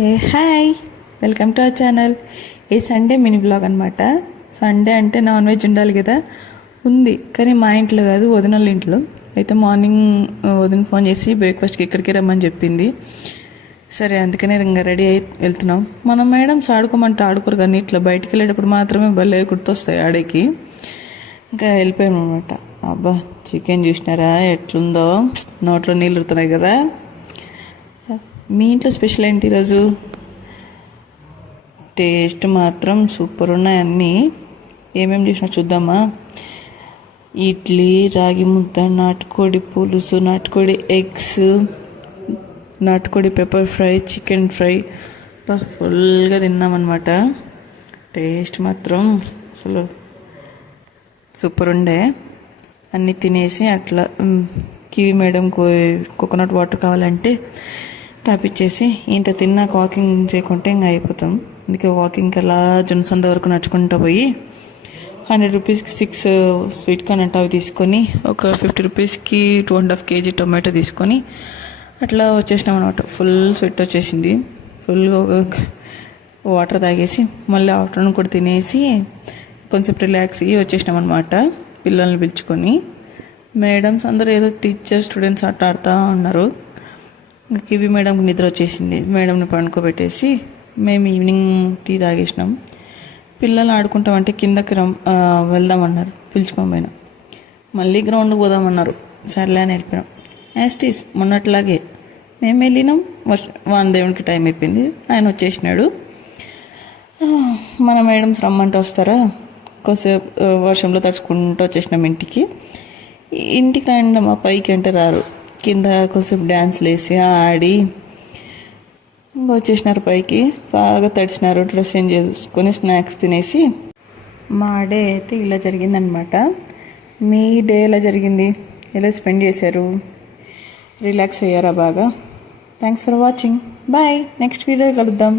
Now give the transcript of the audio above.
A hi, welcome to our channel. ఈ Sunday mini blog అనమాట. Sunday అంటే non veg ఉండాలి కదా, ఉంది కానీ మా ఇంట్లో కాదు, వదినల ఇంట్లో. అయితే మార్నింగ్ వదిన ఫోన్ చేసి బ్రేక్ఫాస్ట్కి ఇక్కడికి రమ్మని చెప్పింది. సరే అందుకనే ఇంకా రెడీ అయి వెళ్తున్నాం. మనం మేడమ్స్ ఆడుకోమంటే ఆడుకోరు కానీ ఇట్లా బయటికి వెళ్ళేటప్పుడు మాత్రమే భలే గుర్తొస్తాయి ఆడేకి. ఇంకా వెళ్ళిపోయాం అనమాట. అబ్బా చికెన్ చూసినారా ఎట్లుందో, నోట్లో నీళ్ళు ఉడుతున్నాయి కదా. మీ ఇంట్లో స్పెషల్ ఏంటి ఈరోజు? టేస్ట్ మాత్రం సూపర్ ఉన్నాయి అన్నీ. ఏమేమి చేసినా చూద్దామా. ఇడ్లీ, రాగి ముద్ద, నాటుకోడి పులుసు, నాటుకోడి ఎగ్స్, నాటుకోడి పెప్పర్ ఫ్రై, చికెన్ ఫ్రై. ఫుల్గా తిన్నామన్నమాట. టేస్ట్ మాత్రం అసలు సూపర్ ఉండే. అన్నీ తినేసి అట్లా కివి మేడం కోకోనట్ వాటర్ కావాలంటే తాపిచ్చేసి ఇంత తిన్నాక వాకింగ్ చేయకుంటే ఇంకా అయిపోతాం. అందుకే వాకింగ్కి అలా జొన్నసంద వరకు నడుచుకుంటూ పోయి 100 రూపీస్కి 6 స్వీట్ కార్న్ అంటే అవి తీసుకొని, ఒక 50 రూపీస్కి 2.5 kg టొమాటో తీసుకొని అట్లా వచ్చేసినాం అనమాట. ఫుల్ స్వెట్ వచ్చేసింది. ఫుల్గా వాటర్ తాగేసి మళ్ళీ ఆఫ్టర్నూన్ కూడా తినేసి కొంచెం రిలాక్స్ అయ్యి వచ్చేసినాం అనమాట. పిల్లల్ని పిలుచుకొని మేడమ్స్ అందరూ ఏదో టీచర్ స్టూడెంట్స్ ఆట ఆడుతూ ఉన్నారు. ఇంకా కివి మేడంకి నిద్ర వచ్చేసింది. మేడంని పండుకోబెట్టేసి మేము ఈవినింగ్ టీ తాగేసినాం. పిల్లలు ఆడుకుంటామంటే కిందకి వెళ్దామన్నారు, పిలుచుకొని పోయినాం. మళ్ళీ గ్రౌండ్కి పోదామన్నారు, సర్లే అని వెళ్ళిపోయినాం. యాస్టీస్ మొన్నట్లాగే మేము వెళ్ళినాం. దేవునికి టైం అయిపోయింది, ఆయన వచ్చేసినాడు. మన మేడమ్స్ రమ్మంటే వస్తారా, కొద్దిసేపు వర్షంలో తడుచుకుంటూ వచ్చేసినాం ఇంటికి. ఇంటికి రండి మా పైకి అంటే రారు. కింద కొద్దిసేపు డ్యాన్స్లు వేసి ఆడి ఇంకా వచ్చేసినారు పైకి. బాగా తడిసినారు, డ్రెస్ చేంజ్ చేసుకొని స్నాక్స్ తినేసి. మా డే అయితే ఇలా జరిగిందనమాట. మీ డే ఎలా జరిగింది? ఎలా స్పెండ్ చేశారు? రిలాక్స్ అయ్యారా బాగా? Thanks for watching. Bye, next video కలుద్దాం.